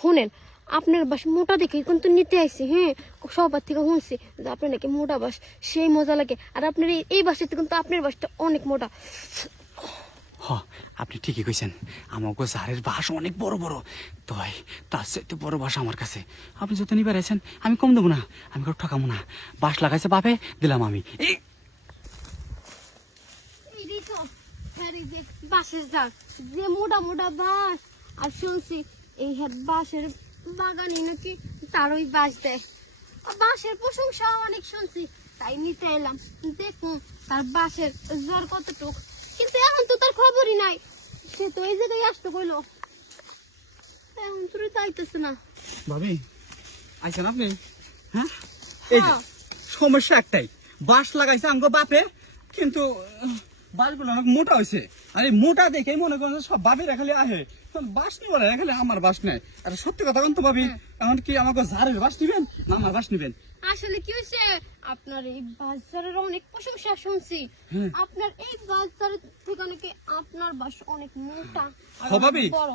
শুনেন, আপনার বাস মোটা দেখে কিন্তু নিতে আইসি। হ্যাঁ, সবার থেকে শুনছি যে আপনার নাকি মোটা বাস সেই মজা লাগে। আর আপনার এই বাসের কিন্তু আপনার বাসটা অনেক মোটা। হ আপনি ঠিকই কইছেন, আমাকে জারের বাস অনেক বড় বড়, তাই তার চাইতে বড় বাস আমার কাছে। আপনি যত নিবার আছেন আমি কম দেবো না, আমি কারো ঠকাবো না। বাস লাগাইছে বাপে, দিলাম আমি। এই তো যে বাসের জার, যে মোটা মোটা বাস। আর শুনছি এই বাসের বাগানে নাকি তার ওই বাস দেয়। বাসের প্রশংসা অনেক শুনছি, তাই নিতে এলাম। দেখুন তার বাসের জ্বর কতটুক, কিন্তু এখন তো তার খবরই নাই। সে তো এই জায়গায় আসতে কইলো, এখন তোর তাইতেছে না। ভাবি আইছেন আপনি? হ্যাঁ, এই যে সমস্যা একটাই, বাস লাগাইছে আমগো বাপে, কিন্তু বাসগুলো অনেক মোটা হয়েছে। আর এই মোটা দেখে মনে করেন সব বাপেরা খালি আহে, বাস নিব না, খালি আমার বাস নেয়। আর সত্যি কথা কিন্তু ভাবি, এখন কি আমাকে ঝাড়ের বাস নিবেন না আমার বাস নিবেন? আসলে কি হয়েছে, আপনার এই বাজারের অনেক প্রশংসা শুনছি। আপনার এই বাজারের থেকে নাকি আপনার বাস অনেক মোটা আর ভাবি বড়।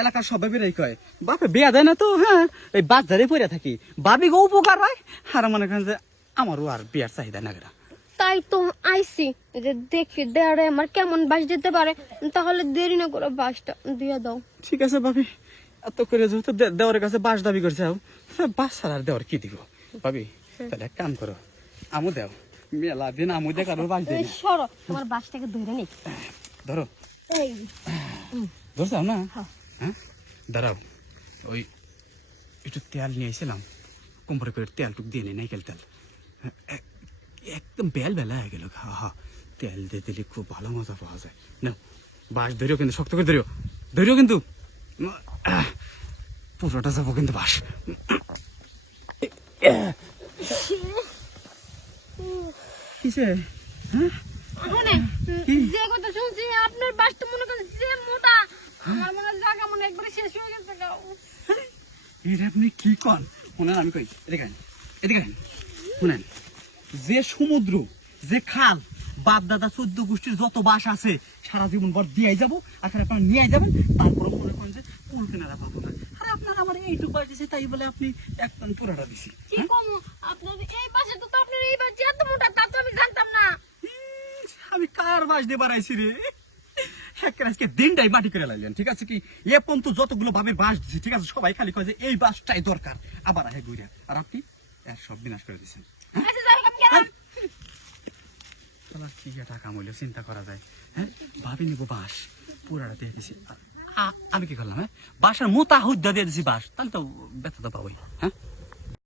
এলাকার সব বাপেরাই কয় বাপে বিয়া দেয় না তো, হ্যাঁ এই বাজারে পড়ে থাকি, বাবি গো উপকার হয়। আর মনে করেন যে আমারও আর বিয়ার চাহিদা না। তাই তো আইসি যে দেখি দেয়ারে আমার কেমন বাস দিতে পারে, তাহলে দেরি না করে বাসটা দিয়ে দাও। ঠিক আছে ভাবি, এত করে যেহেতু দেওয়ারের কাছে বাস দাবি করছে, বাস ছাড়া আর দেওয়ার কি দিব? ভাবি তাহলে এক কাম করো, আমু দেও, মেলা দিন আমু দে কারোর বাস দেয়। সরো, তোমার বাসটাকে ধরে নি। ধরো, এই ধরছাও না? হ্যাঁ। হ্যাঁ দাঁড়াও, ওই একটু তেল নিয়ে এসেছিলাম, কোম্পানি করে তেল টুক দিয়ে নেই, নাইকেল তেল একদম বেল বেলা হয়ে গেল। হা তেল দিয়ে দিলে খুব ভালো মজা পাওয়া যায়। না বাস ধরিও, কিন্তু শক্ত করে ধরিও, ধরিও কিন্তু পুরোটা যাবো কিন্তু বাস। কিসে? হ্যাঁ শুনেন, যে কথা শুনছি আপনার বাসটা মনে করেন যে মোটা, আমার মনে হয় জায়গা মনে একবারে শেষ হয়ে গেছে। এটা আপনি কি কন? শুনেন আমি কই, এদিকে আইন, এদিকে আইন। শুনেন, যে সমুদ্র, যে খাল, বাপ দাদা 14 গোষ্ঠীর যত বাস আছে সারা জীবন ভর দিয়ে যাবো, আর আপনার নিয়ে যাবেন, তারপরে মনে করেন যে কোন কেনারা পাবো না। আর আপনার আমার এইটুকু বাস দিছে, তাই বলে আপনি একদম পুরাটা দিছি। কি কম, আপনার এই বাসে তো আপনার এই বাস যে এত মোটা তা তো আমি জানতাম না। আমি কার বাস দিয়ে বাড়াইছি রে? আজকে দিনটাই মাটি করে লাইলেন। ঠিক আছে, কি এ পর্যন্ত যতগুলো বাবের বাস দিছি, ঠিক আছে, সবাই খালি কয় যে এই বাসটাই দরকার, আবার আহে ঘুরে, আর আপনি এর সব বিনাশ করে দিচ্ছেন। আচ্ছা যাই হোক, আমি গেলাম। কি টাকা মূল্য চিন্তা করা যায়? হ্যাঁ ভাবি নিবো বাস, পুরাটা দিয়ে দিছি। আমি কি করলাম? হ্যাঁ বাসার মোতা হুদ্দা দিয়ে দিছি বাস, তাহলে তো ব্যথা তো পাবোই। হ্যাঁ